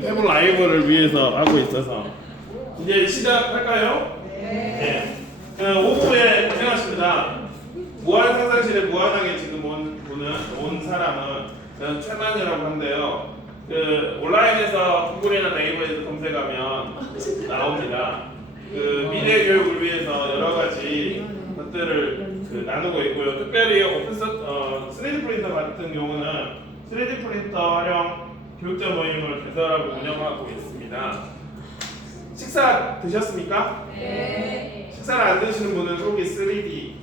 태블 라이브를 위해서 하고 있어서 이제 시작할까요? 네. 오후에 고생하십니다. 무한상상실에 무한하게 지금 온 사람은 저는 최만이라고 하는데요. 온라인에서 구글이나 네이버에서 검색하면 나옵니다. 미래 교육을 위해서 여러 가지 것들을 나누고 있고요. 특별히 오픈소스 3D 프린터 같은 경우는 3D 프린터 활용 교육자 모임을 개설하고 운영하고 있습니다. 식사 드셨습니까? 네. 식사를 안 드시는 분은 속이 3D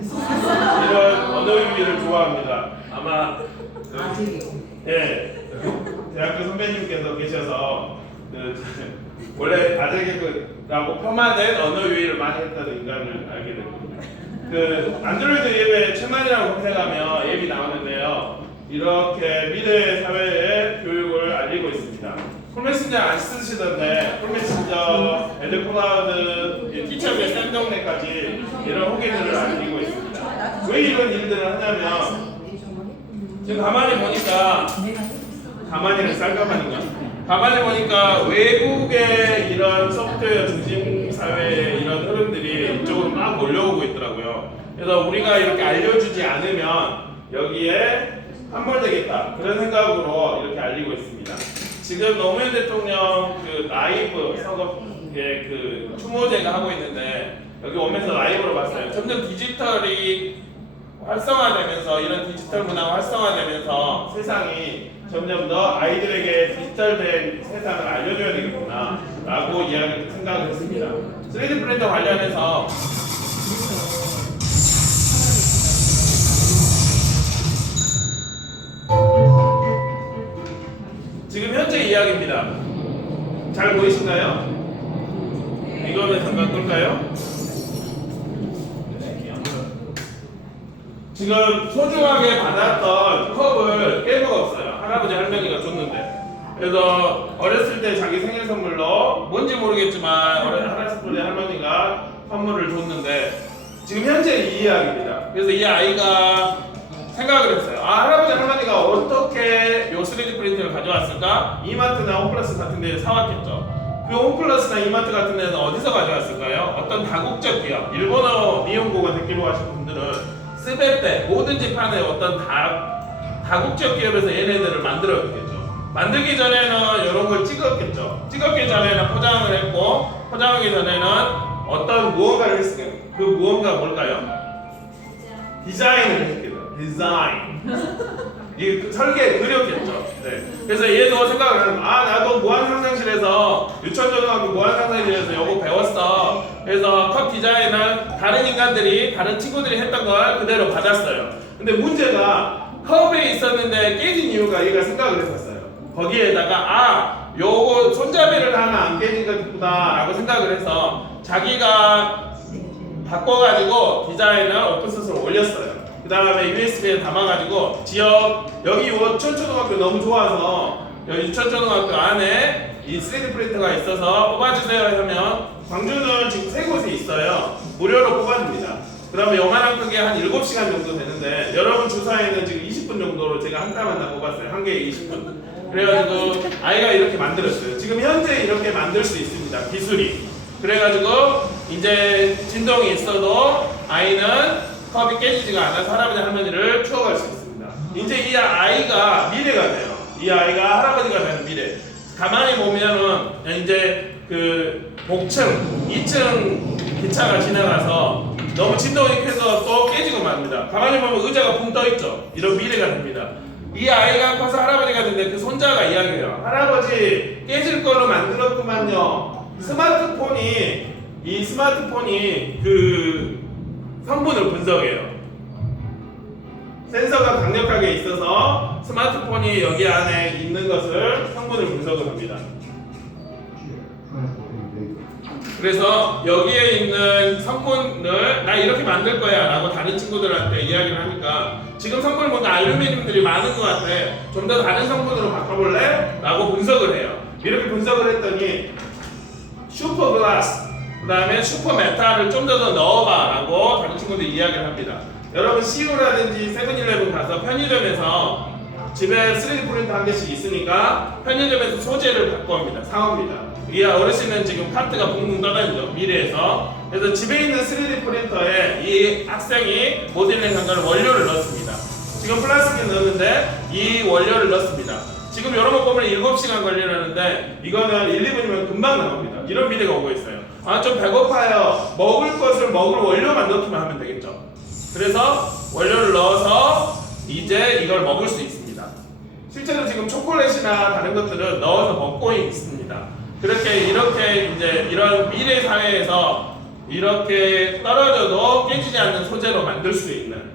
이런 언어 유희를 좋아합니다. 아마 대학교 선배님께서 계셔서 원래 아재 개그라고 폄하된 언어 유희를 많이 했다는 인간을 알게 됩니다. 안드로이드 앱에 최만이라고 검색하면 앱이 나오는데요. 이렇게 미래 사회의 교육을 알리고 있습니다. 콜메신저 안 쓰시던데 콜메신저, 에드클라우드, 티처의 쌤동네까지 이런 후기들을 알리고 있습니다. 왜 이런 일들을 하냐면 지금 가만히 보니까 외국의 이런 소프트웨어 중심 사회의 이런 흐름들이 이쪽으로 막 몰려오고 있더라고요. 그래서 우리가 이렇게 알려주지 않으면 여기에 함몰되겠다 그런 생각으로 이렇게 알리고 있습니다. 지금 노무현 대통령 라이브 선거의 추모제가 하고 있는데 여기 오면서 라이브로 봤어요. 점점 디지털이 활성화되면서 이런 디지털 문화가 활성화되면서 세상이 점점 더 아이들에게 디지털된 세상을 알려줘야 되겠구나 라고 생각을 했습니다. 3D 프린터 관련해서 지금 현재 이야기입니다. 잘 보이신가요? 이거는 잠깐 끌까요? 지금 소중하게 받았던 컵을 깨먹 없어요. 할아버지 할머니가 줬는데. 그래서 어렸을 때 자기 생일 선물로 뭔지 모르겠지만 할아버지 할머니가 선물을 줬는데 지금 현재 이 이야기입니다. 그래서 이 아이가 생각을 했어요. 할아버지 할머니가 어떻게 요 3D 프린터를 가져왔을까? 이마트나 홈플러스 같은 데서 사왔겠죠. 그 홈플러스나 이마트 같은 데는 어디서 가져왔을까요? 어떤 다국적 기업, 일본어 니혼고가 듣기로 하신 분들은 스베떼 뭐든지 파는 어떤 다국적 기업에서 얘네들을 만들었겠죠. 만들기 전에는 이런 걸 찍었겠죠. 찍었기 전에는 포장을 했고 포장하기 전에는 어떤 무언가를 했을까요? 그 무언가 뭘까요? 디자인을 했겠죠. 디자인. 이 설계 그렸겠죠. 네. 그래서 얘도 생각을 하는 나도 무한상상실에서 유천초등학교 무한상상실에서 요거 배웠어. 그래서 컵 디자인은 다른 인간들이 다른 친구들이 했던 걸 그대로 받았어요. 근데 문제가 컵에 있었는데 깨진 이유가 얘가 생각을 했었어요. 거기에다가 요거 손잡이를 하면 안 깨지겠구나 라고 생각을 해서 자기가 바꿔가지고 디자인을 오픈소스로 올렸어요. 그 다음에 USB에 담아가지고 여기 유천초등학교 너무 좋아서 여기 유천초등학교 안에 이 3D 프린터가 있어서 뽑아주세요 하면 광주는 지금 3곳에 있어요. 무료로 뽑아줍니다. 그 다음에 요만한 크기 한 7시간 정도 되는데 여러분 주사에는 지금 20분 정도로 제가 한 달만 다 뽑았어요. 한 개에 20분. 그래가지고 아이가 이렇게 만들었어요. 지금 현재 이렇게 만들 수 있습니다. 기술이. 그래가지고 이제 진동이 있어도 아이는 컵이 깨지지가 않아서 할아버지 할머니를 추억할 수 있습니다. 이제 이 아이가 미래가 돼요. 이 아이가 할아버지가 되는 미래. 가만히 보면은 이제 복층 2층 기차가 지나가서 너무 진동이 커서 또 깨지고 맙니다. 가만히 보면 의자가 붕 떠 있죠. 이런 미래가 됩니다. 이 아이가 커서 할아버지가 되는데 그 손자가 이야기해요. 할아버지 깨질 걸로 만들었구만요. 이 스마트폰이 성분을 분석해요. 센서가 강력하게 있어서 스마트폰이 여기 안에 있는 것을 성분을 분석을 합니다. 그래서 여기에 있는 성분을 나 이렇게 만들 거야 라고 다른 친구들한테 이야기를 하니까 지금 성분을 보니까 알루미늄들이 많은 것 같아. 좀 더 다른 성분으로 바꿔볼래? 라고 분석을 해요. 이렇게 분석을 했더니 슈퍼글라스 그 다음에 슈퍼메탈을 좀 더 넣어봐 라고 다른 친구들이 이야기를 합니다. 여러분 CU라든지 세븐일레븐 가서 편의점에서 집에 3D 프린터 한 개씩 있으니까 편의점에서 소재를 갖고 옵니다. 사옵니다. 이 어르신은 지금 카트가 붕붕 떠다니죠. 미래에서. 그래서 집에 있는 3D 프린터에 이 학생이 모델링한 걸 원료를 넣습니다. 지금 플라스틱을 넣었는데 이 원료를 넣습니다. 지금 이런 거 보면 7시간 걸리려는데 이거는 1, 2분이면 금방 나옵니다. 이런 미래가 오고 있어요. 아, 좀 배고파요. 먹을 것을 먹을 원료만 넣기만 하면 되겠죠. 그래서 원료를 넣어서 이제 이걸 먹을 수 있습니다. 실제로 지금 초콜릿이나 다른 것들은 넣어서 먹고 있습니다. 이렇게 이제 이런 미래 사회에서 이렇게 떨어져도 깨지지 않는 소재로 만들 수 있는,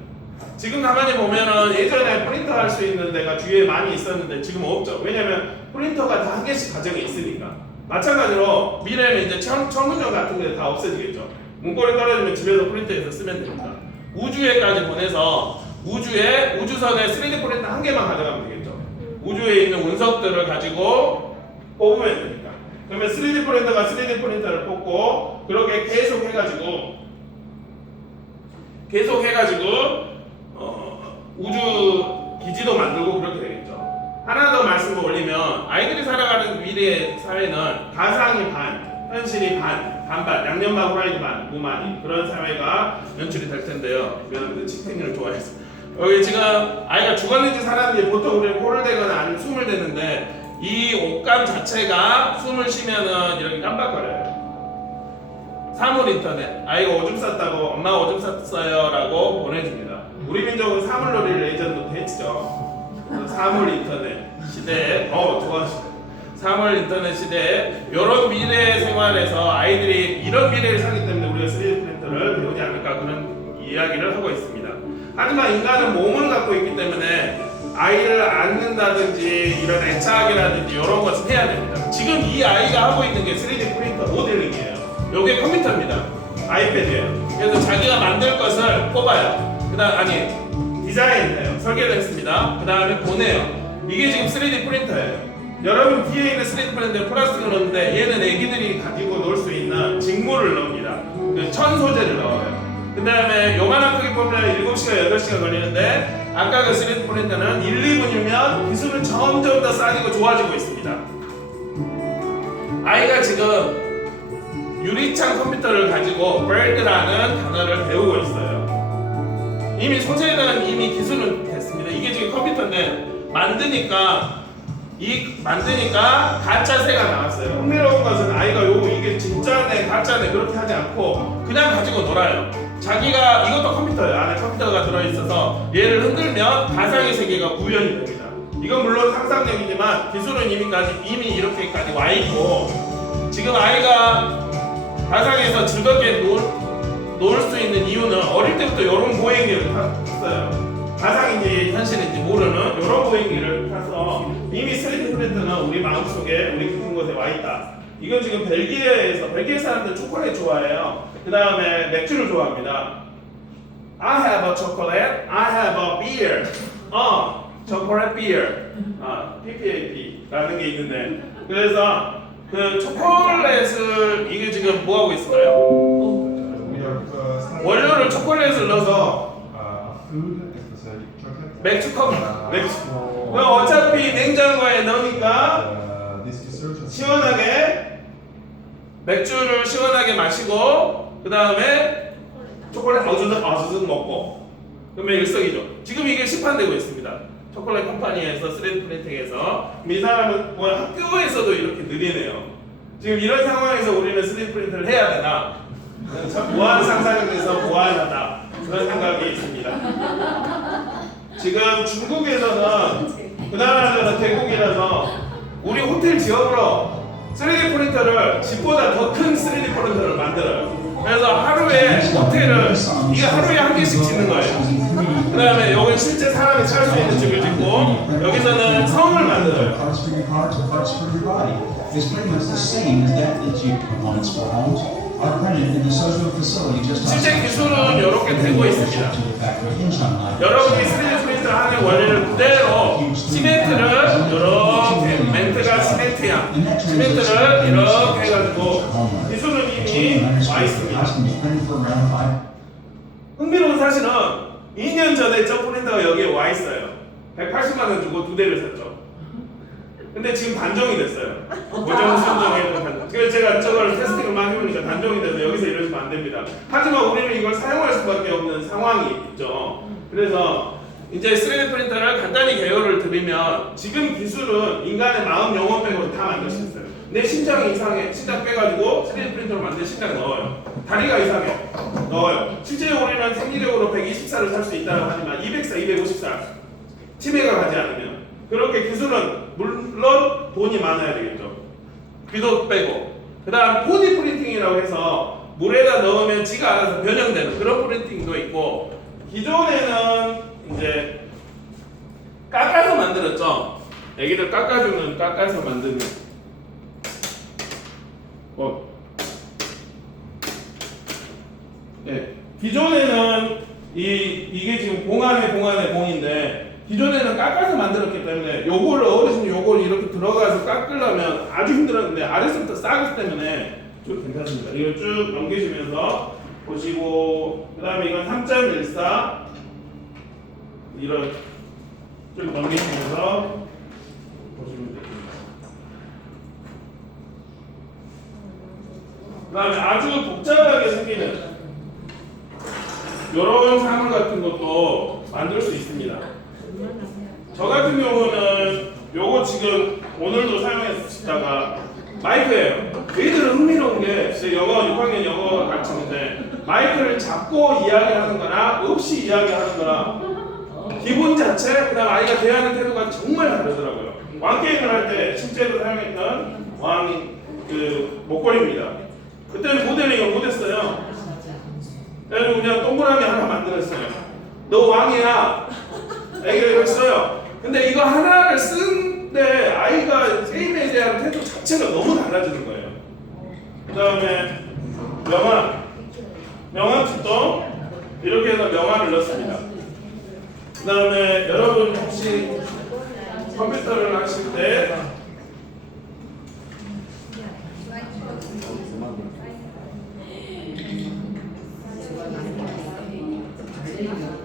지금 가만히 보면은 예전에 프린터 할 수 있는 데가 주위에 많이 있었는데 지금 없죠. 왜냐면 프린터가 다 한 개씩 가정에 있으니까. 마찬가지로 미래는 이제 청문점 같은 게 다 없어지겠죠. 문고리 떨어지면 집에서 프린터에서 쓰면 됩니다. 우주에까지 보내서 우주선에 3D 프린터 한 개만 가져가면 되겠죠. 우주에 있는 운석들을 가지고 뽑으면 됩니다. 그러면 3D 프린터가 3D 프린터를 뽑고 그렇게 계속 해가지고 우주 기지도 만들고 그렇게 되겠죠. 하나 더 말씀을 올리면 아이들이 살아가는 미래의 사회는 가상이 반, 현실이 반반, 양념반, 후라이드 반, 무만이 그런 사회가 연출이 될 텐데요. 이런 치팅을 좋아해서 여기 지금 아이가 죽었는지 살았는지 보통 우리는 코를 대거나 아니면 숨을 대는데 이 옷감 자체가 숨을 쉬면은 이렇게 깜빡거려요. 사물 인터넷, 아이가 오줌 쌌다고 엄마가 오줌 쌌어요 라고 보내줍니다. 우리 민족은 사물놀이를 예전부터 했죠. 사물 인터넷 시대에 좋아하시죠. 사물 인터넷 시대에 이런 미래 생활에서 아이들이 이런 미래를 살기 때문에 우리가 3D 프린터를 배우지 않을까 그런 이야기를 하고 있습니다. 하지만 인간은 몸을 갖고 있기 때문에 아이를 안는다든지 이런 애착이라든지 이런 것을 해야 됩니다. 지금 이 아이가 하고 있는 게 3D 프린터 모델링이에요. 이게 컴퓨터입니다. 아이패드예요. 그래서 자기가 만들 것을 뽑아요. 디자인해요. 설계를 했습니다. 그 다음에 보내요. 이게 지금 3D 프린터예요. 여러분 뒤에 있는 3D 프린터에 플라스틱을 넣는데 얘는 애기들이 가지고 놀 수 있는 직물을 넣습니다. 천 소재를 넣어요. 그 다음에 요만한 크기 뽑으면 7시간, 8시간 걸리는데 아까 그 3D 프린터는 1, 2분이면 기술은 점점 더 싸지고 좋아지고 있습니다. 아이가 지금 유리창 컴퓨터를 가지고 bird라는 단어를 배우고 있어요. 이미 소재는 이미 기술은 됐습니다. 이게 지금 컴퓨터인데 만드니까 가짜 새가 나왔어요. 흥미로운 것은 아이가 이게 진짜네 가짜네 그렇게 하지 않고 그냥 가지고 놀아요. 자기가 이것도 컴퓨터예요. 안에 컴퓨터가 들어있어서 얘를 흔들면 가상의 세계가 구현이 됩니다. 이건 물론 상상력이지만 기술은 이미 이렇게까지 와 있고 지금 아이가 가상에서 즐겁게 놀 수 있는 이유는 어릴 때부터 이런 보행기를 탔어요. 가상인지 현실인지 모르는 이런 보행기를 타서 이미 3D 프린터는 우리 마음속에 우리 깊은 곳에 와 있다. 이건 지금 벨기에 사람들 초콜릿 좋아해요. 그 다음에 맥주를 좋아합니다. I have a chocolate, I have a beer. chocolate beer. PPAP라는 게 있는데 그래서 그 초콜릿을 이게 지금 뭐 하고 있을까요? 원료를 초콜릿을 넣어서 맥주컵 어차피 냉장고에 넣으니까 시원하게 맥주를 시원하게 마시고 그 다음에 초콜릿 아주득 먹고 그러면 일석이조. 지금 이게 시판되고 있습니다. 초콜릿 컴퍼니에서 3D 프린팅에서 이 사람은 뭐 학교에서도 이렇게 느리네요. 지금 이런 상황에서 우리는 3D 프린터를 해야 되나? 참 무한 상상력에서 무한하다 그런 생각이 있습니다. 지금 중국에서는 그 나라는 대국이라서 우리 호텔 지역으로 3D 프린터를 집보다 더 큰 3D 프린터를 만들어요. 그래서 하루에 호텔을 이게 하루에 한 개씩 짓는 거예요. 그 다음에 여기 실제 사람이 살 수 있는 집을 짓고 여기서는 성을 만들어요. 실제 기술은 이렇게 되고 있습니다. 여러분이 3D 프린터 하는 원리를 그대로 시멘트를 이렇게 멘트가 시멘트야. 시멘트를 이렇게 해가지고 기술은 이미 와 있습니다. 흥미로운 사실은 2년 전에 저 프린터가 여기에 와 있어요. 180만 원 주고 2대를 샀죠. 근데 지금 단종이 됐어요. 고정 순정에는 단종. 그래서 제가 저걸 테스팅을 많이 해보니까 단종이 돼서 여기서 이러시면 안 됩니다. 하지만 우리는 이걸 사용할 수밖에 없는 상황이 있죠. 그래서 이제 3D 프린터를 간단히 개요를 드리면 지금 기술은 인간의 마음, 영혼 빼고 다 만들 수 있어요. 내 심장이 이상해. 심장 빼가지고 3D 프린터로 만든 심장 넣어요. 다리가 이상해. 넣어요. 실제 우리는 생리력으로 120살을 살 수 있다고 하지만 200살, 250살 치매가 가지 않으면 그렇게 기술은 물론 돈이 많아야 되겠죠. 귀도 빼고 그 다음 보디 프린팅이라고 해서 물에다 넣으면 지가 알아서 변형되는 그런 프린팅도 있고 기존에는 이제 깎아서 만들었죠. 애기들 깎아주는 깎아서 만드는 네. 기존에는 이게 지금 공안의 공인데 기존에는 깎아서 만들었기 때문에 요거를 어르신이 요걸 이렇게 들어가서 깎으려면 아주 힘들었는데 아래서부터 싸기 때문에 쭉 괜찮습니다. 이거 쭉 넘기시면서 보시고 그 다음에 이건 3.14 이런 쭉 넘기시면서 보시면 됩니다. 그 다음에 아주 복잡하게 생기는 이런 사물 같은 것도 만들 수 있습니다. 저 같은 경우는 요거 지금 오늘도 사용했다가 마이크예요. 얘들은 흥미로운 게 영어 6학년 영어 가르치는데 마이크를 잡고 이야기하는 거나 없이 이야기하는 거나 기분 자체 그다음 아이가 대하는 태도가 정말 다르더라고요. 왕게임을 할 때 실제로 사용했던 왕 그 목걸이입니다. 그때는 모델링을 못했어요. 그래서 그냥 동그라미 하나 만들었어요. 너 왕이야. 애기가 했어요. 근데 이거 하나를 쓴데 아이가 게임에 대한 태도 자체가 너무 달라지는 거예요. 그 다음에 명함집도 이렇게 해서 명함을 넣습니다. 그 다음에 여러분 혹시 컴퓨터를 하실 때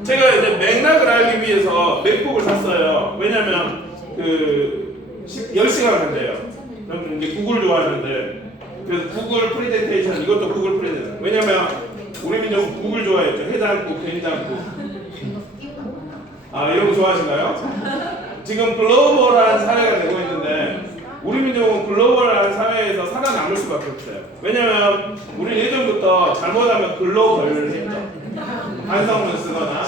제가 이제 맥락을 알기 위해서 맥북을 샀어요. 왜냐면 그 10시간 한대요. 저는 이제 구글 좋아하는데 그래서 구글 프레젠테이션 이것도 구글 프레젠테이션. 왜냐면 우리 민족 구글 좋아했죠. 해장국, 된장국. 아 이런 거 좋아하신가요? 지금 글로벌한 사회가 되고 있는데 우리 민족은 글로벌한 사회에서 살아남을 수밖에 없어요. 왜냐면 우리 예전부터 잘못하면 글로벌을 했죠. 반성문 쓰거나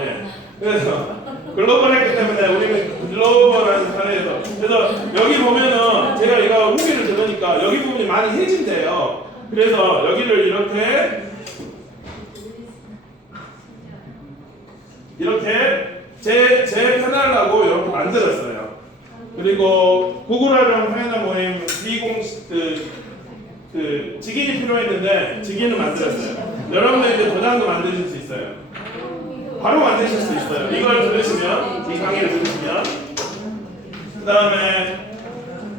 예. 그래서 글로벌했기 때문에 우리는 글로벌한 사회에서 그래서 여기 보면은 제가 이거 후기를 들으니까 여기 부분이 많이 해진대요. 그래서 여기를 이렇게 제 편하려고 이렇게 만들었어요. 그리고 구글하려면 당연한 모임 직인이 필요했는데 직인을 만들었어요. 여러분들 이제 도장도 만드실 수 있어요. 바로 만드실 수 있어요. 이걸 들으시면 이 강의를 들으시면 그 다음에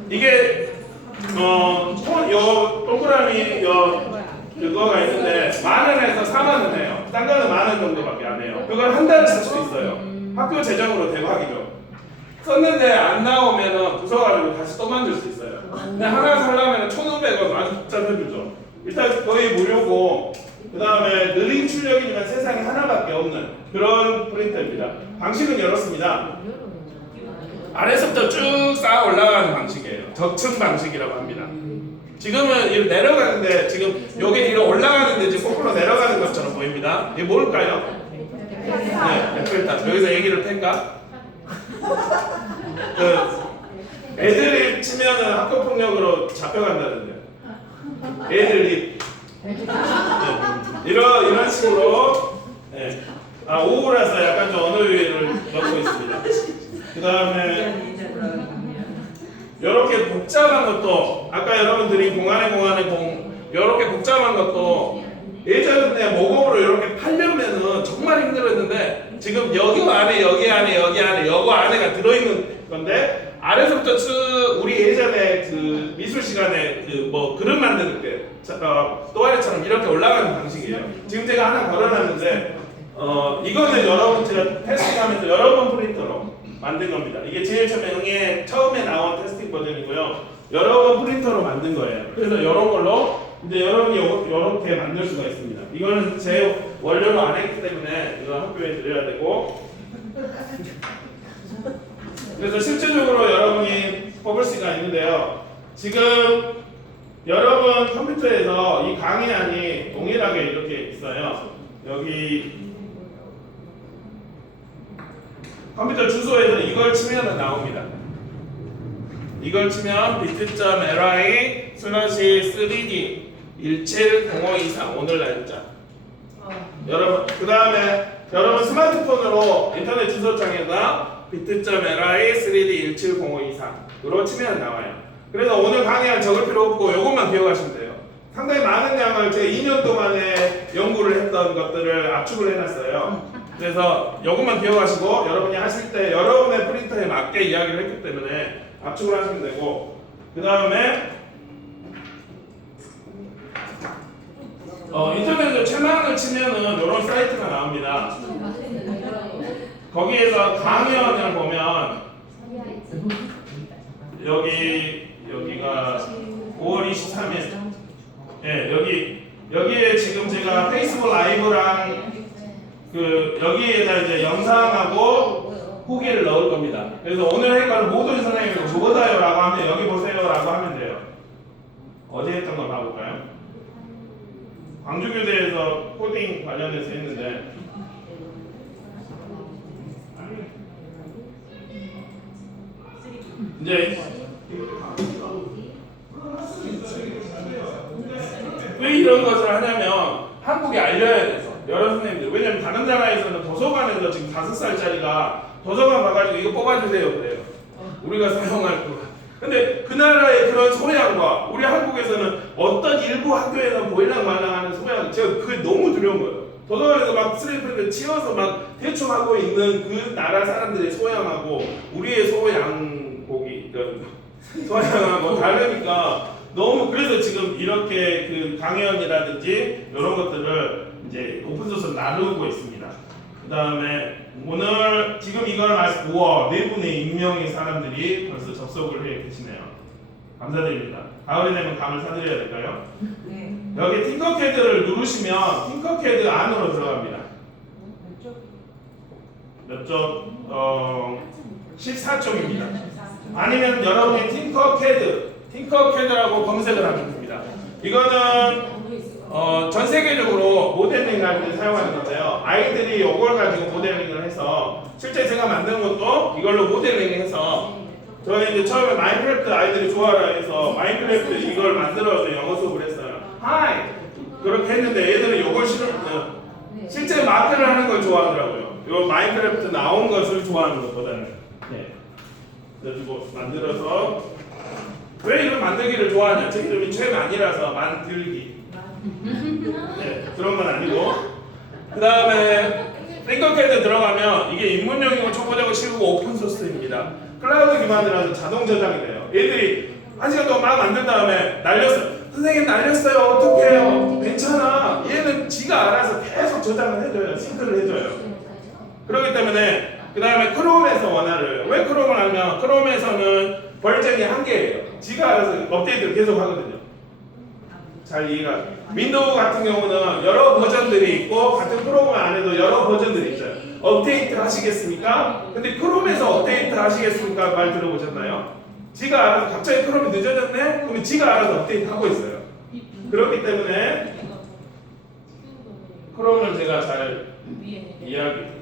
이게 요 동그라미 그거가 있는데 10,000원에서 40,000원 해요. 딴 거는 10,000원 정도밖에 안 해요. 그걸 한 달을 쓸 수도 있어요. 학교 재정으로 대박이죠. 썼는데 안 나오면은 부숴가지고 다시 또 만들 수 있어요. 근데 하나 살려면 1,500원 아주 복잡해지죠. 일단 거의 무료고 그 다음에 느린 출력이지만 세상에 하나밖에 없는 그런 프린터입니다. 방식은 이렇습니다. 아래서부터 쭉 쌓아 올라가는 방식이에요. 적층 방식이라고 합니다. 지금은 이렇게 내려가는데 지금 요게 뒤로 올라가는데 지금 거꾸로 내려가는 것처럼 보입니다. 이게 뭘까요? 네, 에펠탑. 여기서 얘기를 팬가? 애들이 치면은 학교 폭력으로 잡혀간다는데. 애들이 네. 이런 식으로 네. 오후라서 약간 좀 언어유희를 넣고 있습니다. 그 다음에 이렇게 복잡한 것도 아까 여러분들이 공안의 공 이렇게 복잡한 것도 예전에 모공으로 이렇게 팔려면은 정말 힘들었는데 지금 여기 안에 여거 안에가 들어있는 건데 아래서부터 쭉 우리 예전에 그 미술 시간에 그 뭐 그릇 만드는 때 또아래처럼 이렇게 올라가는 방식이에요. 지금 제가 하나 걸어놨는데 이거는 여러분 제가 테스팅하면서 여러 번 프린터로 만든 겁니다. 이게 제일 처음에 나온 테스팅 버전이고요. 여러 번 프린터로 만든 거예요. 그래서 이런 걸로 이제 여러분이 이렇게 만들 수가 있습니다. 이거는 제 원료로 안 했기 때문에 이거 학교에 드려야 되고. 그래서 실제적으로 여러분이 뽑을 수가 있는데요. 지금 여러분 컴퓨터에서 이 강의안이 동일하게 이렇게 있어요. 여기 컴퓨터 주소에서 이걸 치면 나옵니다. 이걸 치면 bit.ly/3d 170523 오늘 날짜. 여러분 그 다음에 여러분 스마트폰으로 인터넷 주소창에다 bit.ly/3d 170523으로 치면 나와요. 그래서 오늘 강의안 적을 필요 없고 이것만 기억하시면 돼요. 상당히 많은 양을 제가 2년 동안에 연구를 했던 것들을 압축을 해놨어요. 그래서 이것만 기억하시고 여러분이 하실 때 여러분의 프린터에 맞게 이야기를 했기 때문에 압축을 하시면 되고, 그 다음에 인터넷에 최망을 치면은 이런 사이트가 나옵니다. 거기에서 강연을 보면 여기가 5월 23일 여기에 지금 제가 페이스북 라이브랑 여기에다 이제 영상하고 후기를 넣을 겁니다. 그래서 오늘 할 거를 모든 선생님이 뭐다요 라고 하면 여기 보세요 라고 하면 돼요. 어제 했던 거 봐볼까요? 광주교대에서 코딩 관련해서 했는데 이제 왜 이런 것을 하냐면 한국에 알려야 돼서 여러 선생님들, 왜냐면 다른 나라에서는 도서관에서 지금 5살짜리가 도서관 가가지고 이거 뽑아주세요 그래요. 우리가 사용할 거. 근데 그 나라의 그런 소양과 우리 한국에서는 어떤 일부 학교에서 보일랑 말랑하는 소양, 제가 그게 너무 두려운 거예요. 도서관에서 막 슬리퍼를 치워서 막 대충 하고 있는 그 나라 사람들의 소양하고 우리의 소양복이 소양하고 다르니까 너무, 그래서 지금 이렇게 그 강연이라든지 이런 것들을 이제 오픈소스로 나누고 있습니다. 그 다음에 오늘 지금 이걸 우와 4분의 익명의 사람들이 벌써 접속을 해 계시네요. 감사드립니다. 가을이 되면 감을 사드려야 될까요? 네. 여기 팅커캐드를 누르시면 팅커캐드 안으로 들어갑니다. 몇 쪽? 14쪽입니다. 아니면 여러분이 팅커캐드라고 검색을 하면 됩니다. 이거는 전 세계적으로 모델링 할 때 사용하는 건데요. 아이들이 이걸 가지고 모델링을 해서 실제 제가 만든 것도 이걸로 모델링해서 저는 이제 처음에 마인크래프트 아이들이 좋아라 해서 마인크래프트 이걸 만들어서 영어 수업을 했어요. 하이! 그렇게 했는데 얘들은 이걸 실제 마크를 하는 걸 좋아하더라고요. 요 마인크래프트 나온 것을 좋아하는 것보다는. 네. 그래가지고 만들어서 왜 이런 만들기를 좋아하냐? 제 이름이 최만이라서 만들기. 네, 그런 건 아니고. 그 다음에 띵커캐드 들어가면 이게 입문용이고 초보자고 쉬우고 오픈소스입니다. 클라우드 기반이라서 자동 저장이 돼요. 얘들이 1시간 동안 막 만든 다음에 날렸어요. 선생님 날렸어요. 어떡해요? 괜찮아. 얘는 지가 알아서 계속 저장을 해줘요. 싱크를 해줘요. 그렇기 때문에 그 다음에 크롬에서 원활을, 왜 크롬을 하면 크롬에서는 버전이 1개예요. 지가 알아서 업데이트를 계속 하거든요. 잘 이해가. 윈도우 같은 경우는 여러 버전들이 있고 같은 프로그램 안에도 여러 버전들이 있어요. 업데이트 하시겠습니까? 근데 크롬에서 업데이트 하시겠습니까? 말 들어보셨나요? 지가 알아서 갑자기 크롬이 늦어졌네? 그러면 지가 알아서 업데이트 하고 있어요. 그렇기 때문에 크롬을 제가 잘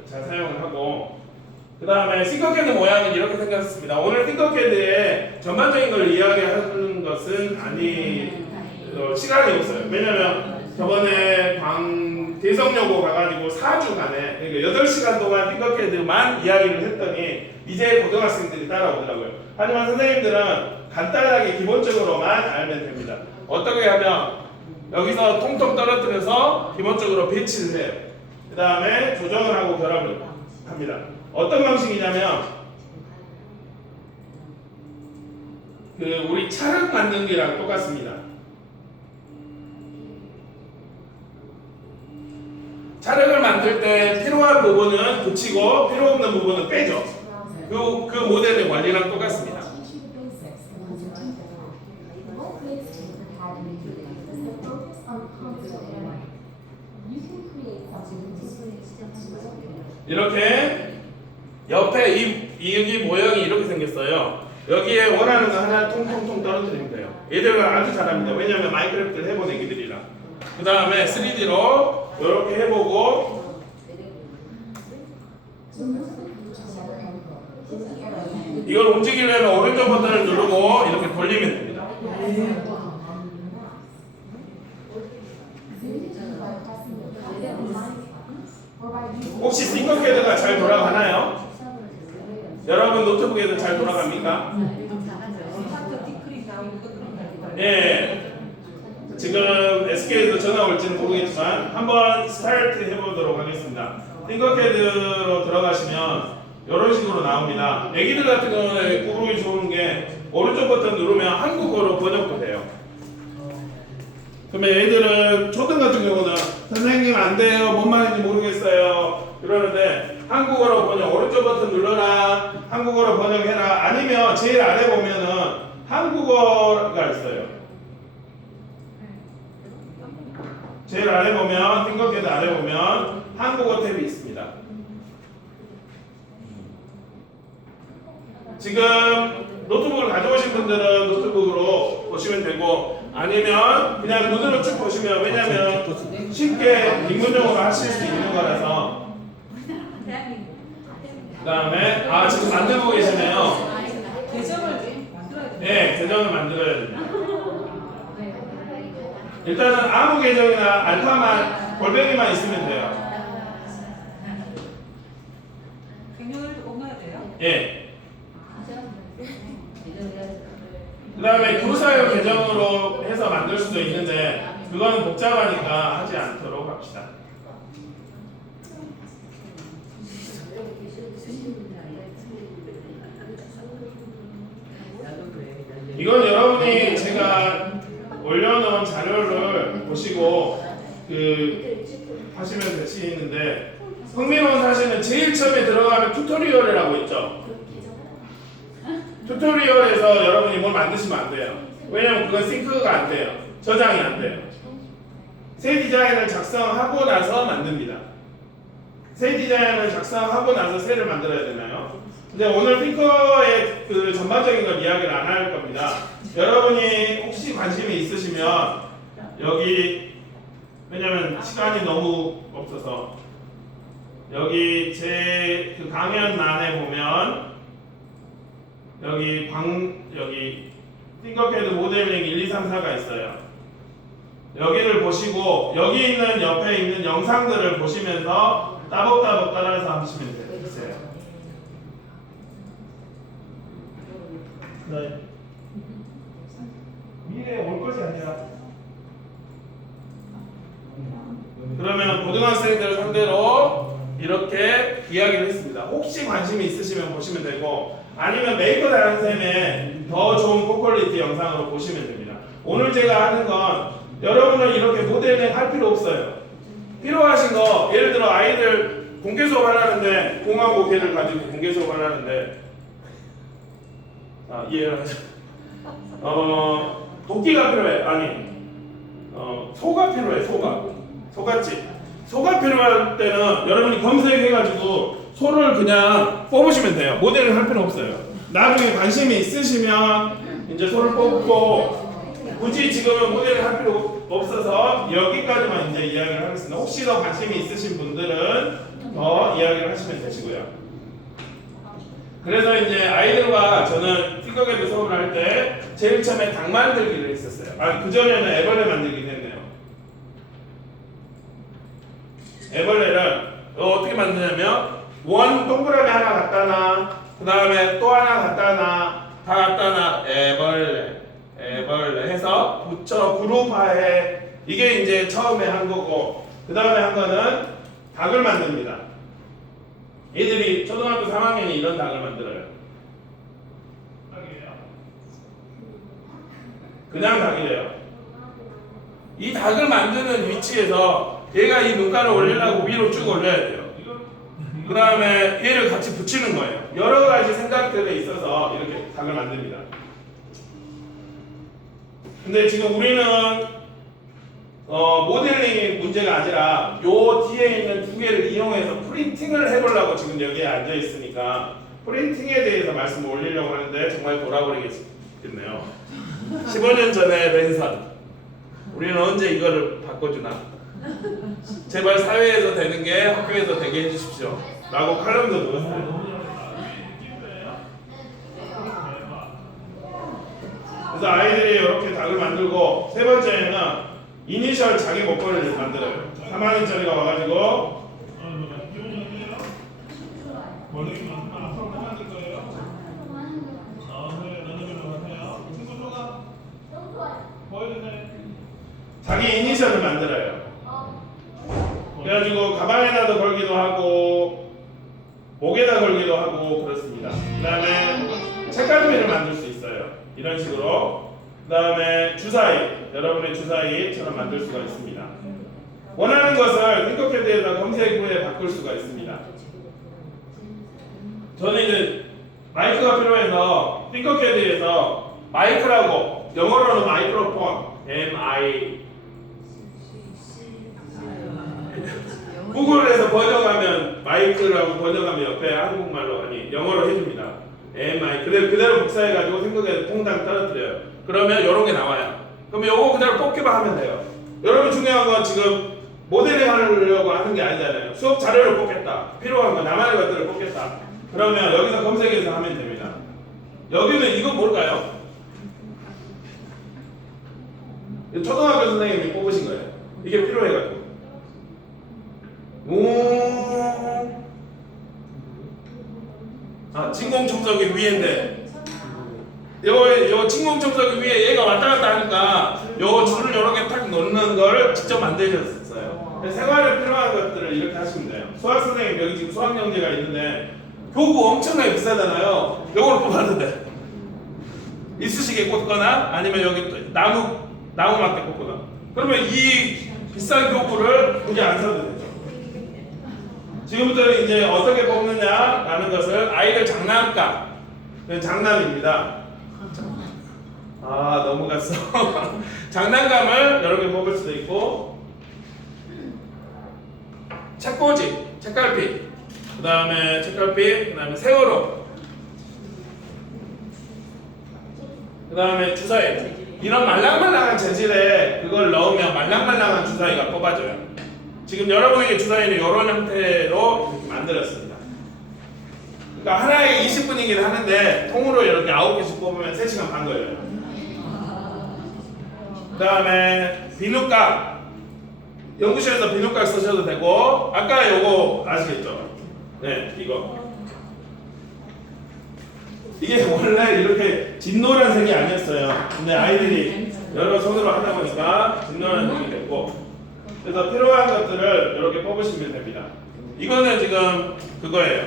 사용을 하고, 그 다음에 팅커캐드 모양은 이렇게 생겼습니다. 오늘 팅커캐드의 전반적인 걸 이야기하는 것은 시간이 없어요. 왜냐면 저번에 대성여고 가가지고 4주간에 그러니까 8시간 동안 팅커캐드만 이야기를 했더니 이제 고등학생들이 따라오더라고요. 하지만 선생님들은 간단하게 기본적으로만 알면 됩니다. 어떻게 하면 여기서 통통 떨어뜨려서 기본적으로 배치를 해요. 그 다음에 조정을 하고 결합을 합니다. 어떤 방식이냐면 우리 차를 만들기랑 똑같습니다. 차력을 만들 때 필요 필요한 부분은 붙이고 필요 없는 부분은 빼죠. 그 모델의 원리랑 똑같습니다. 이렇게 옆에 여기 모형이 이렇게 생겼어요. 여기에 원하는 거 하나 통통통 떨어뜨리면 돼요. 얘들은 아주 잘합니다. 왜냐하면 마인크래프트를 해본 애기들이라. 그 다음에 3D로 이렇게 해보고 이걸 움직이려면 오른쪽 버튼을 누르고 이렇게 돌리면 됩니다. 혹시 싱커캐드가 잘 돌아가나요? 여러분 노트북에도 잘 돌아갑니까? 네. 지금 SK에도 전화 올지는 모르겠지만 한번 스타트 해보도록 하겠습니다. 싱커캐드로 들어가시면 이런 식으로 나옵니다. 애기들 같은 경우는 구글이 좋은 게 오른쪽 버튼 누르면 한국어로 번역도 돼요. 그러면 애들은 초등 같은 경우는 선생님 안 돼요, 뭔 말인지 모르겠어요 이러는데 한국어로 번역, 오른쪽 버튼 눌러라, 한국어로 번역해라. 아니면 제일 아래 보면은 한국어가 있어요. 제일 아래 보면 핑거캐드 아래 보면 한국어 탭이 있습니다. 지금 노트북을 가져오신 분들은 노트북으로 보시면 되고 아니면 그냥 눈으로 쭉 보시면 왜냐면 쉽게 입문용으로 하실 수 있는 거라서. 그 다음에 지금 만들고 계시네요. 계정을 만들어야 돼요. 네, 계정을 만들어야 됩니다. 일단은 아무 계정이나 알파만 골뱅이만 있으면 돼요. 경력을 꼭 넣어야 돼요. 예. 그 다음에 구사용 계정으로 해서 만들 수도 있는데 그거는 복잡하니까 하지 않도록 합시다. 이건 여러분이 제가 올려놓은 자료를 보시고 하시면 되시는데 흥미로운 사실은 제일 처음에 들어가면 튜토리얼이라고 있죠. 튜토리얼에서 여러분이 뭘 만드시면 안 돼요. 왜냐면 그건 싱크가 안 돼요. 저장이 안 돼요. 새 디자인을 작성하고 나서 만듭니다. 새 디자인을 작성하고 나서 새를 만들어야 되나요? 근데 오늘 핑커의 그 전반적인 건 이야기를 안 할 겁니다. 여러분이 혹시 관심이 있으시면 여기 왜냐면 시간이 너무 없어서 여기 제 그 강연란에 보면 여기 핑거캐드 모델링 1, 2, 3, 4가 있어요. 여기를 보시고 여기 있는 옆에 있는 영상들을 보시면서 따박따박 따라서 하시면 돼요. 네. 미래에 올 것이 아니라. 그러면 고등학생들 상대로 이렇게 이야기를 했습니다. 혹시 관심이 있으시면 보시면 되고 아니면 메이커 다양쌤의 더 좋은 고퀄리티 영상으로 보시면 됩니다. 오늘 제가 하는 건 여러분은 이렇게 모델링 할 필요 없어요. 필요하신 거 예를 들어 아이들 공개 수업 하라는데 공항고개를 가지고 공개 수업 하라는데 이해를 하죠. 도끼가 필요해. 아니 소가 필요해. 소같이 소가 필요할 때는 여러분이 검색해가지고 소를 그냥 뽑으시면 돼요. 모델을 할 필요 없어요. 나중에 관심이 있으시면 이제 소를 뽑고 굳이 지금은 모델을 할 필요 없어서 여기까지만 이제 이야기를 하겠습니다. 혹시 더 관심이 있으신 분들은 더 이야기를 하시면 되시고요. 그래서 이제 아이들과 저는 핑거캐드 수업을 할 때 제일 처음에 닭 만들기를 했었어요. 그 전에는 애벌레 만들기를 했네요. 애벌레를 어떻게 만드냐면 원 동그라미 하나 갖다 놔, 그 다음에 또 하나 갖다 놔, 다 갖다 놔, 애벌레 해서 붙여 그룹화해. 이게 이제 처음에 한 거고 그 다음에 한 거는 닭을 만듭니다. 얘들이 초등학교 3학년이 이런 닭을 만들어요. 닭이에요. 그냥 닭이에요. 이 닭을 만드는 위치에서 얘가 이 눈가를 올리려고 위로 쭉 올려야 돼요. 그 다음에 얘를 같이 붙이는 거예요. 여러 가지 생각들에 있어서 이렇게 닭을 만듭니다. 근데 지금 우리는 모델링 문제가 아니라 요 뒤에 있는 두 개를 이용해서 프린팅을 해보려고 지금 여기에 앉아 있으니까 프린팅에 대해서 말씀을 올리려고 하는데 정말 돌아버리겠네요. 15년 전에 랜선. 우리는 언제 이거를 바꿔주나? 제발 사회에서 되는 게 학교에서 되게 해주십시오. 라고 칼럼도 넣었어요. 그래서 아이들이 이렇게 닭을 만들고 세 번째는 이니셜 자기 목걸이를 만들어요. 3학년짜리가 와가지고 자기 이니셜을 만들어요. 그래가지고 가방에다도 걸기도 하고 목에다 걸기도 하고 그렇습니다. 그 다음에 책갈피를 만들 수 있어요. 이런 식으로. 그 다음에 주사위, 여러분의 주사위처럼 만들 수가 있습니다. 원하는 것을 띵커캐드에다 검색 후에 바꿀 수가 있습니다. 저는 이제 마이크가 필요해서 띵커캐드에서 마이크라고, 영어로는 마이크로폰, MI 구글에서 번역하면 마이크라고 번역하면 옆에 한국말로 아니 영어로 해줍니다. MI 그대로 복사해가지고 생각에 통당 떨어뜨려요. 그러면 이런 게 나와요. 그러면 요거 그대로 뽑기만 하면 돼요. 여러분 중요한 건 지금 모델링 하려고 하는 게 아니잖아요. 수업 자료를 뽑겠다. 필요한 거 나만의 것들을 뽑겠다. 그러면 여기서 검색해서 하면 됩니다. 여기는 이거 뭘까요? 초등학교 선생님이 뽑으신 거예요. 이게 필요해가지고. 진공청소기 위에인데 요 진공청소기 위에 얘가 왔다 갔다 하니까 요 줄을 여러 개 탁 놓는 걸 직접 만드셨어요. 생활에 필요한 것들을 이렇게 하시면 돼요. 수학 선생님 여기 지금 수학 영재가 있는데 교구 엄청나게 비싸잖아요. 요걸 뽑아도 돼. 이쑤시개 꽂거나 아니면 여기 나무 막대 꽂거나. 그러면 이 비싼 교구를 굳이 안 사도 되죠. 지금부터 이제 어떻게 뽑느냐라는 것을 아이들 장난감, 장난입니다. 넘어갔어. 장난감을 여러 개 뽑을 수도 있고, 책꽂이, 책갈피, 그 다음에 세월호, 그 다음에 주사위. 이런 말랑말랑한 재질에 그걸 넣으면 말랑말랑한 주사위가 뽑아져요. 지금 여러분에게 주사위는 이런 형태로 만들었습니다. 그러니까 하나에 20분이긴 하는데 통으로 이렇게 9개씩 뽑으면 3시간 반 걸려요. 그 다음에 비누각. 연구실에서 비누각 쓰셔도 되고, 아까 요거 아시겠죠? 네, 이거. 이게 원래 이렇게 진노란색이 아니었어요. 근데 아이들이 여러 손으로 하다 보니까 진노란색이 됐고, 그래서 필요한 것들을 이렇게 뽑으시면 됩니다. 이거는 지금 그거예요.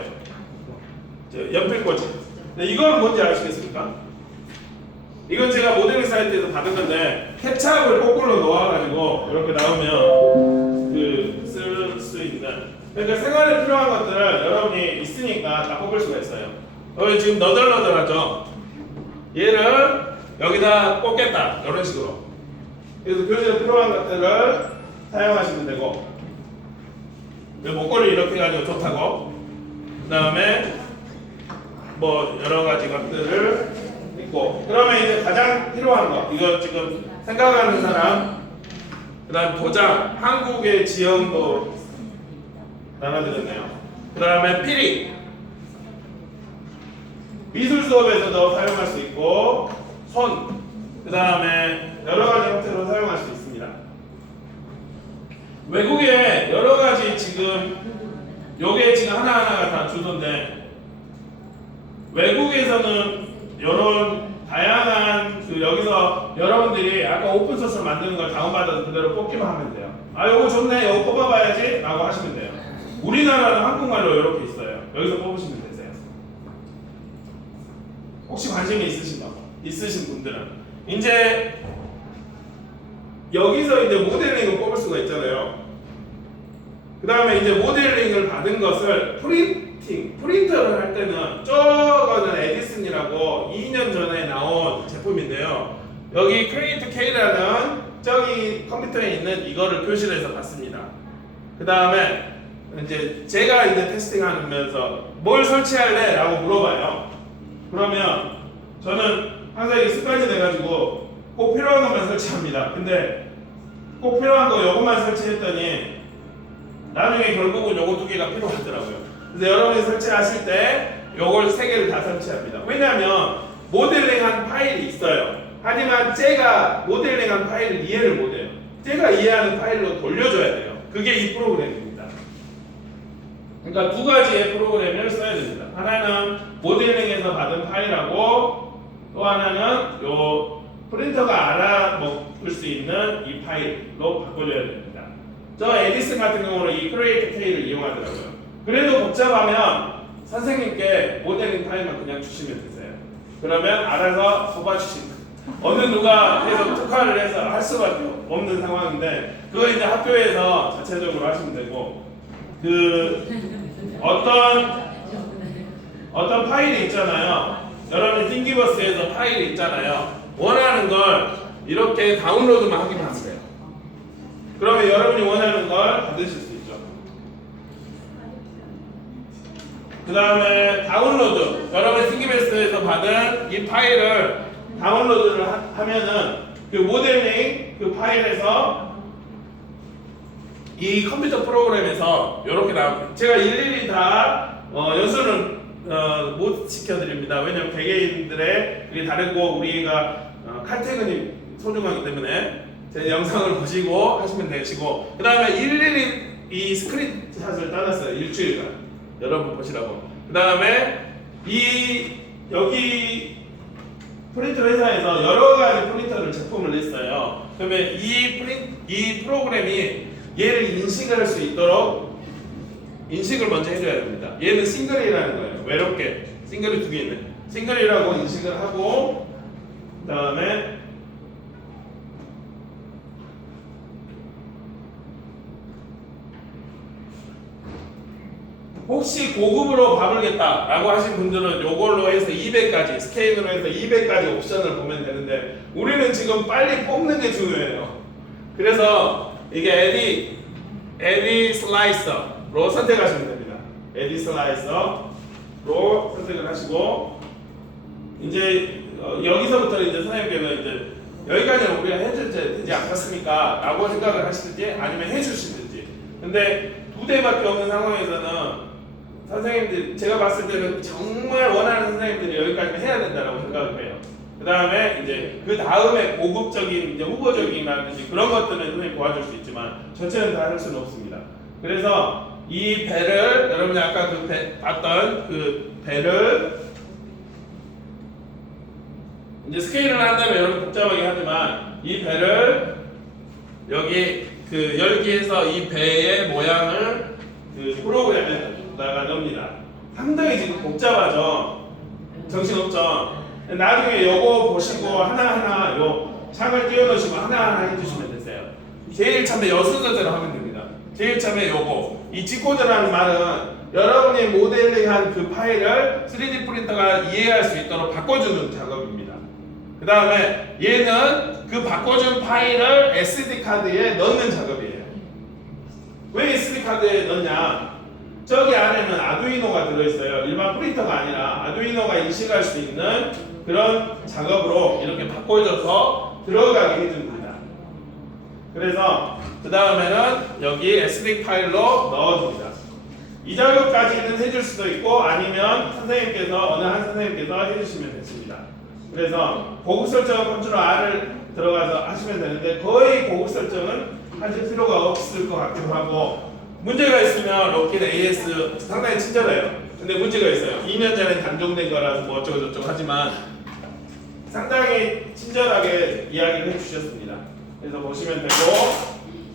연필꽂이. 이건 뭔지 아시겠습니까? 이건 제가 모델링 사이트에서 받은 건데 케찹을 거꾸로 넣어가지고 이렇게 나오면 쓸 수 있는. 그러니까 생활에 필요한 것들을 여러분이 있으니까 다 뽑을 수가 있어요. 여기 지금 너덜너덜하죠? 얘를 여기다 꽂겠다. 이런 식으로. 그래서 교재에 필요한 것들을 사용하시면 되고, 목걸이 이렇게 해가지고 좋다고. 그 다음에 뭐 여러 가지 것들을 있고, 그러면 이제 가장 필요한 거, 이거 지금 생각하는 사람, 그 다음 도장, 한국의 지형도 나눠드렸네요. 그 다음에 피리, 미술 수업에서도 사용할 수 있고, 손, 그 다음에 여러 가지 형태로 사용할 수 있습니다. 외국에 여러 가지 지금 요게 지금 하나하나가 다 주소인데, 외국에서는 이런 다양한 여기서 여러분들이 아까 오픈소스 만드는 걸 다운받아서 그대로 뽑기만 하면 돼요. 요거 좋네, 요거 뽑아봐야지 라고 하시면 돼요. 우리나라는 한국말로 이렇게 있어요. 여기서 뽑으시면 되세요. 혹시 관심이 있으신 분들은 이제 여기서 이제 모델링을 뽑을 수가 있잖아요. 그 다음에 이제 모델링을 받은 것을 프린터를 할 때는 저거는 에디슨이라고 2년 전에 나온 제품인데요. 여기 크리에이트 K라는 저기 컴퓨터에 있는 이거를 교실에서 봤습니다. 그 다음에 이제 제가 이제 테스팅하면서 뭘 설치할래? 라고 물어봐요. 그러면 저는 항상 이게 습관이 돼가지고 꼭 필요한 것만 설치합니다. 근데 꼭 필요한 거 요것만 설치했더니 나중에 결국은 요거 2개가 필요하더라고요. 그래서 여러분이 설치하실 때 요걸 3개를 다 설치합니다. 왜냐하면 모델링한 파일이 있어요. 하지만 제가 모델링한 파일을 이해를 못해요. 제가 이해하는 파일로 돌려줘야 돼요. 그게 이 프로그램입니다. 그러니까 2가지의 프로그램을 써야 됩니다. 하나는 모델링에서 받은 파일하고 또 하나는 요 프린터가 알아먹을 수 있는 이 파일로 바꿔줘야 됩니다. 저 에디슨 같은 경우는 이 크리에이트 K를 이용하더라고요. 그래도 복잡하면 선생님께 모델링 파일만 그냥 주시면 되세요. 그러면 알아서 뽑아주시면 어느 누가 계속 특화를 해서 할 수밖에 없는 상황인데 그거 이제 학교에서 자체적으로 하시면 되고 어떤 파일이 있잖아요. 여러분이 띵기버스에서 파일이 있잖아요. 원하는 걸 이렇게 다운로드만 하기만 하면 돼요. 그러면 여러분이 원하는 걸 받으실 수 있죠. 그 다음에 다운로드. 여러분이 띵기버스에서 받은 이 파일을 다운로드를 하면은 그 모델링 그 파일에서 이 컴퓨터 프로그램에서 이렇게 나옵니다. 제가 일일이 다 연수는 못 시켜드립니다. 왜냐면 개개인들의 그게 다르고 우리가 칼퇴근이 소중하기 때문에 제 영상을 보시고 하시면 되시고 그 다음에 일일이 이 스크린샷을 따놨어요. 일주일간 여러분 보시라고. 그 다음에 여기 프린터 회사에서 여러 가지 프린터를 제품을 냈어요. 그러면 이 프로그램이 얘를 인식을 할 수 있도록 인식을 먼저 해줘야 됩니다. 얘는 싱글이라는 거예요. 외롭게 싱글이 2개 있네. 싱글이라고 인식을 하고 그 다음에 혹시 고급으로 가보겠다 라고 하신 분들은 요걸로 해서 200까지 스케일로 해서 200까지 옵션을 보면 되는데 우리는 지금 빨리 뽑는 게 중요해요. 그래서 이게 에디 슬라이서로 선택하시면 됩니다. 에디 슬라이서로 선택을 하시고 이제 여기서부터 이제 선생님께서 이제 여기까지는 우리가 해줄 되지 않겠습니까? 라고 생각을 하시든지 아니면 해주시든지. 근데 2대밖에 없는 상황에서는 선생님들 제가 봤을 때는 정말 원하는 선생님들이 여기까지 해야 된다고 생각을 해요. 그 다음에 이제 그 다음에 고급적인 이제 후보적이라든지 그런 것들은 선생님 도와줄 수 있지만 전체는 다 할 수는 없습니다. 그래서 이 배를 여러분이 아까 봤던 그 배를 이제 스케일을 한다면 여러분 복잡하게 하지만 이 배를 여기 그 열기에서 이 배의 모양을 그 프로그램에다가 넣습니다. 상당히 지금 복잡하죠. 정신없죠. 나중에 요거 보시고 하나하나 요 창을 띄워놓으시고 하나하나 해주시면 되세요. 제일 처음에 여순서대로 하면 됩니다. 제일 처음에 요거 이 G코드라는 말은 여러분이 모델링한 그 파일을 3D 프린터가 이해할 수 있도록 바꿔주는 작업입니다. 그 다음에 얘는 그 바꿔준 파일을 SD카드에 넣는 작업이에요. 왜 SD카드에 넣냐? 저기 안에는 아두이노가 들어있어요. 일반 프린터가 아니라 아두이노가 인식할 수 있는 그런 작업으로 이렇게 바꿔줘서 들어가게 해줍니다. 그래서 그 다음에는 여기 SD 파일로 넣어줍니다. 이 작업까지는 해줄 수도 있고 아니면 선생님께서 어느 한 선생님께서 해주시면 됐습니다. 그래서 고급 설정 컨트롤 R을 들어가서 하시면 되는데 거의 고급 설정은 하실 필요가 없을 것 같기도 하고 문제가 있으면 로켓 AS 상당히 친절해요. 근데 문제가 있어요. 2년 전에 단종된 거라서 뭐 어쩌고 저쩌고 하지만 상당히 친절하게 이야기를 해주셨습니다. 그래서 보시면 되고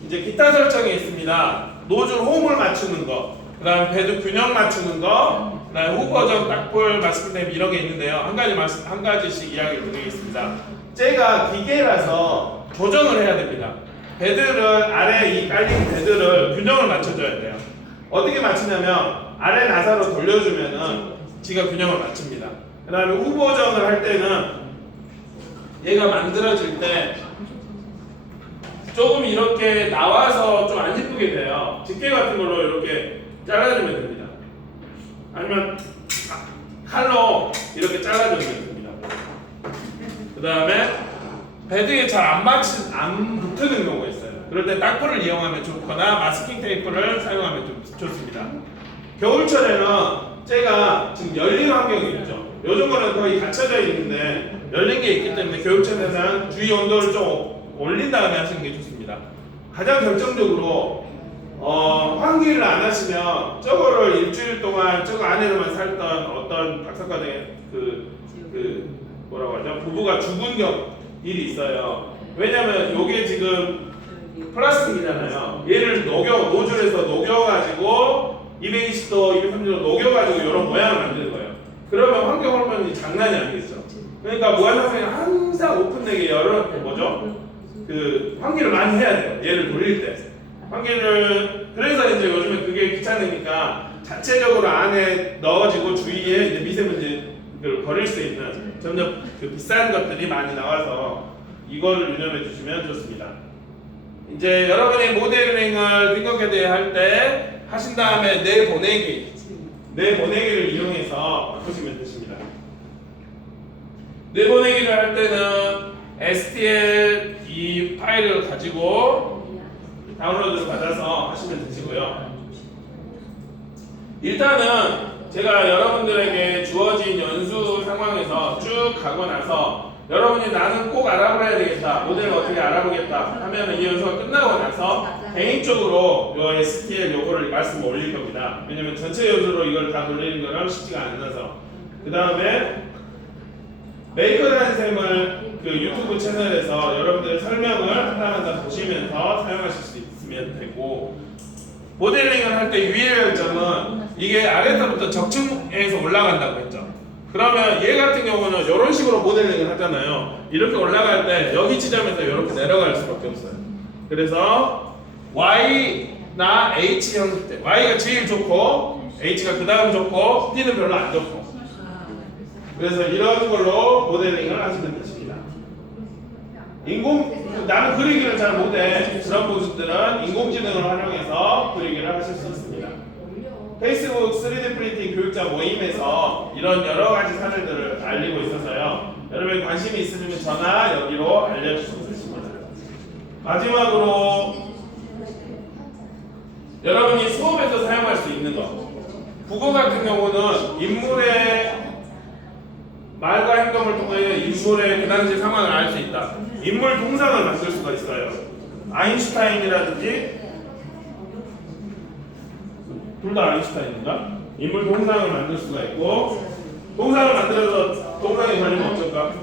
이제 기타 설정이 있습니다. 노즐 홈을 맞추는 거, 그 다음 배드 균형 맞추는 거, 그 다음 후버전 딱볼 마스크탭 이런 게 있는데요. 한 가지씩 이야기를 드리겠습니다. 제가 기계라서 조정을 해야 됩니다. 베드를 아래 이 깔린 베드를 균형을 맞춰줘야 돼요. 어떻게 맞추냐면 아래 나사로 돌려주면은 지가 균형을 맞춥니다. 그 다음에 후보정을 할 때는 얘가 만들어질 때 조금 이렇게 나와서 좀 안 예쁘게 돼요. 집게 같은 걸로 이렇게 잘라주면 됩니다. 아니면 칼로 이렇게 잘라주면 됩니다. 그 다음에 베드에 잘 안 붙는 경우가 있어요. 그럴 때 딱풀을 이용하면 좋거나 마스킹 테이프를 사용하면 좀 좋습니다. 겨울철에는 쟤가 지금 열린 환경이 있죠. 요즘 거는 거의 닫혀져 있는데 열린 게 있기 때문에 겨울철에는 주위 온도를 좀 올린 다음에 하시는 게 좋습니다. 가장 결정적으로 환기를 안 하시면 저거를 일주일 동안 저거 안에서만 살던 어떤 박사과정의 뭐라고 하죠? 부부가 죽은 일이 있어요. 왜냐면 요게 지금 플라스틱이잖아요. 얘를 노즐에서 녹여가지고 220도, 230도 녹여가지고 이런 모양을 만드는 거예요. 그러면 환경 호르몬이 장난이 아니겠죠. 그러니까 무한상생이 항상 오픈되게 환기를 많이 해야 돼요. 얘를 돌릴 때. 그래서 이제 요즘에 그게 귀찮으니까 자체적으로 안에 넣어지고 주위에 이제 미세먼지를 버릴 수 있는 점점 비싼 것들이 많이 나와서 이거를 유념해 주시면 좋습니다. 이제 여러분이 모델링을 핑거캐드 할 때 하신 다음에 내보내기를 이용해서 바꾸시면 되십니다. 내보내기를 할 때는 STL 이 파일을 가지고 다운로드를 받아서 하시면 되시고요. 일단은 제가 여러분들에게 주어진 연수 상황에서 쭉 가고 나서 여러분이 나는 꼭 알아봐야 되겠다, 모델을 어떻게 알아보겠다 하면 이 연수가 끝나고 나서 개인적으로 요 STL 요거를 말씀 올릴 겁니다. 왜냐면 전체 연수로 이걸 다 돌리는 거는 쉽지가 않아서. 그 다음에 메이커라는 셈을 유튜브 채널에서 여러분들의 설명을 하나하나 보시면서 사용하실 수 있으면 되고, 모델링을 할 때 유의할 점은 이게 아래서부터 적층에서 올라간다고 했죠. 그러면 얘 같은 경우는 이런 식으로 모델링을 하잖아요. 이렇게 올라갈 때 여기 지점에서 이렇게 내려갈 수밖에 없어요. 그래서 Y나 H 형태, Y가 제일 좋고 H가 그 다음 좋고 T는 별로 안 좋고, 그래서 이런 걸로 모델링을 하시면 되십니다. 나는 그리기를 잘 못해. 그런 분들은 인공지능을 활용해서 그리기를 하실 수 있습니다. 페이스북 3D 프린팅 교육자 모임에서 이런 여러 가지 사례들을 알리고 있어서요. 여러분이 관심이 있으면 저나 여기로 알려주실 수 있습니다. 마지막으로 여러분이 수업에서 사용할 수 있는 것. 국어 같은 경우는 인물의 말과 행동을 통해 인물의 그 당시 상황을 알 수 있다. 인물 동상을 만들 수가 있어요. 아인슈타인이라든지, 둘 다 아인슈타인인가? 인물 동상을 만들 수가 있고, 동상을 만들어서 동상에 걸리면 어떨까?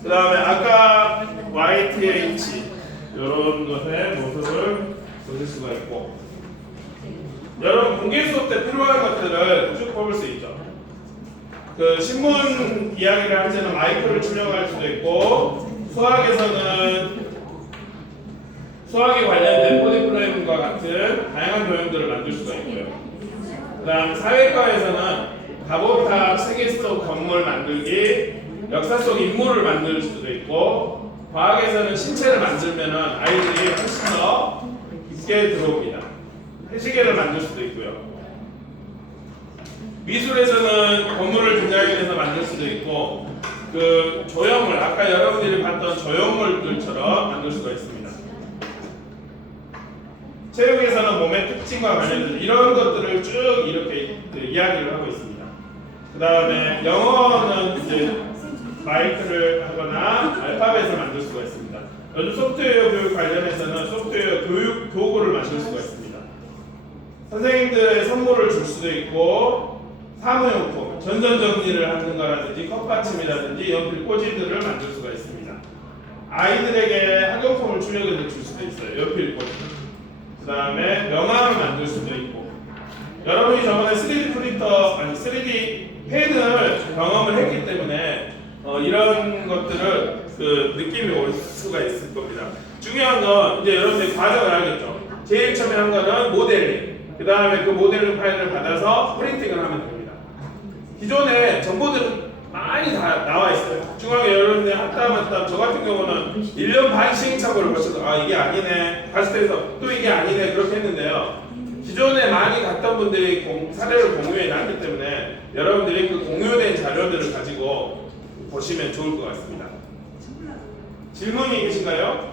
그 다음에 아까 YTH 이런 것의 모습을 보실 수가 있고, 여러분 공개 수업 때 필요한 것들을 쭉 뽑을 수 있죠. 신문 이야기를 할 때는 마이크를 출력할 수도 있고, 수학에서는 수학에 관련된 포디프레임과 같은 다양한 도형들을 만들 수가 있고요. 그 다음 사회과에서는 가보탑 세계 속 건물 만들기, 역사 속 인물을 만들 수도 있고, 과학에서는 신체를 만들면은 아이들이 훨씬 더 깊게 들어옵니다. 해시계를 만들 수도 있고요. 미술에서는 건물을 디자인해서 만들 수도 있고, 조형물, 아까 여러분들이 봤던 조형물들처럼 만들 수가 있습니다. 체육에서는 몸의 특징과 관련해서 이런 것들을 쭉 이렇게 이야기를 하고 있습니다. 그 다음에 영어는 이제 마이크를 하거나 알파벳을 만들 수가 있습니다. 요즘 소프트웨어 교육 관련해서는 소프트웨어 교육 도구를 만들 수가 있습니다. 선생님들의 선물을 줄 수도 있고, 사무용품, 전선정리를 하는 거라든지 컵받침이라든지 연필 꽂이들을 만들 수가 있습니다. 아이들에게 학용품을 출력해서 줄 수도 있어요. 연필 꽂이. 그 다음에 명함을 만들 수도 있고, 여러분이 저번에 3D 프린터, 3D 펜을 경험을 했기 때문에 이런 것들을 그 느낌이 올 수가 있을 겁니다. 중요한 건 이제 여러분들이 과정을 알겠죠. 제일 처음에 한 거는 모델링. 그 다음에 그 모델링 파일을 받아서 프린팅을 하면 됩니다. 기존에 정보들은 많이 다 나와 있어요. 중앙에 여러분들이 한땀한땀 저 같은 경우는 1년 반 시행착오를 거쳐서 아 이게 아니네 다시 해서 또 이게 아니네 그렇게 했는데요. 기존에 많이 갔던 분들이 사례를 공유해 놨기 때문에 여러분들이 그 공유된 자료들을 가지고 보시면 좋을 것 같습니다. 질문이 계신가요?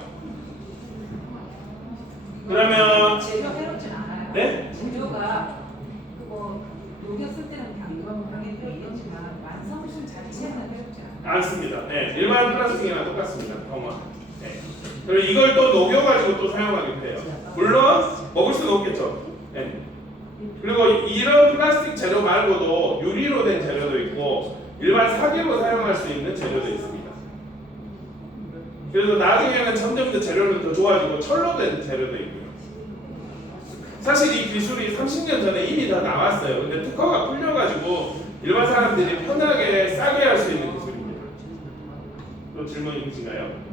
그러면 재료 해롭진 않아요. 네? 재료가 뭐 녹였을 때는 당연히 이랬지만 완성품 자체는 해롭지 않아요. 않습니다. 네, 일반 플라스틱이랑 똑같습니다. 네. 그리고 이걸 또 녹여가지고 또 사용하기도 해요. 물론 먹을 수는 없겠죠. 네. 그리고 이런 플라스틱 재료 말고도 유리로 된 재료도 있고 일반 사기로 사용할 수 있는 재료도 있습니다. 그래서 나중에는 점점 더 재료는 더 좋아지고 철로 된 재료도 있고요. 사실 이 기술이 30년 전에 이미 다 나왔어요. 근데 특허가 풀려가지고 일반 사람들이 편하게 싸게 할 수 있는 기술입니다. 또 질문 있으신가요?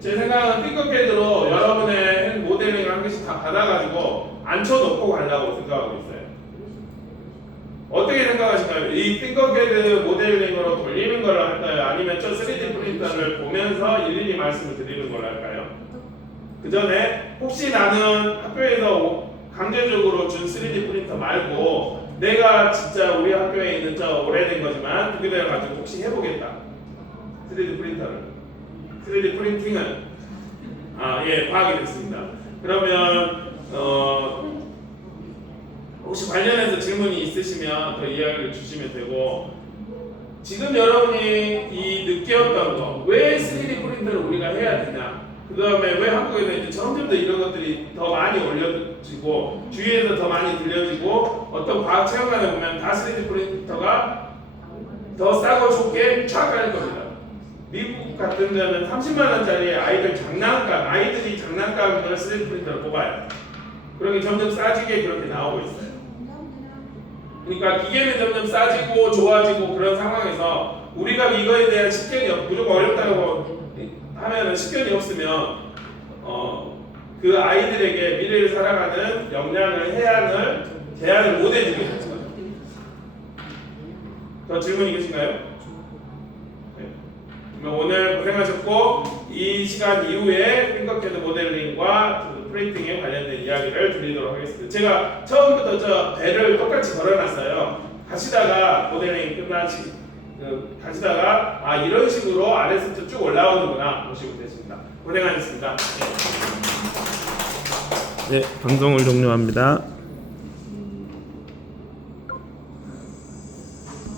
제 생각은 띵커캐드로 여러분의 모델링을 한 개씩 다 받아가지고 앉혀놓고 가려고 생각하고 있어요. 어떻게 생각하실까요? 이 띵커캐드 모델링으로 돌리는 걸 할까요? 아니면 저 3D 프린터를 보면서 일일이 말씀을 드리는 걸 할까요? 그 전에 혹시 나는 학교에서 강제적으로 준 3D 프린터 말고 내가 진짜 우리 학교에 있는 저 오래된 거지만 두개 돼 가지고 혹시 해보겠다. 3D 프린터를 3D 프린팅은 예 파악이 됐습니다. 그러면 혹시 관련해서 질문이 있으시면 더 이야기를 주시면 되고 지금 여러분이 이 느꼈던 거 왜 3D 프린터를 우리가 해야 되냐 그 다음에 왜 한국에서 이제 점점 더 이런 것들이 더 많이 올려지고 주위에서 더 많이 들려지고 어떤 과학 체험관에 보면 다 3D 프린터가 더 싸고 좋게 쫙 깔릴 겁니다. 미국 같은 데는 30만 원짜리 아이들이 장난감을 3D 프린터로 뽑아요. 그러니 점점 싸지게 그렇게 나오고 있어요. 그러니까 기계는 점점 싸지고 좋아지고 그런 상황에서 우리가 이거에 대한 식견이 무조건 어렵다고 하면은 식견이 없으면 그 아이들에게 미래를 살아가는 역량을 해안을 제한을 못 해주게 되는 거죠. 더 질문이 계신가요? 네. 그러면 오늘 고생하셨고 이 시간 이후에 띵커캐드 모델링과 프린팅에 관련된 이야기를 드리도록 하겠습니다. 제가 처음부터 저 배를 똑같이 걸어놨어요. 가시다가 모델링 가시다가 이런 식으로 아래서부터 쭉 올라오는구나 보시면 되십니다. 고생하셨습니다. 네, 방송을 종료합니다.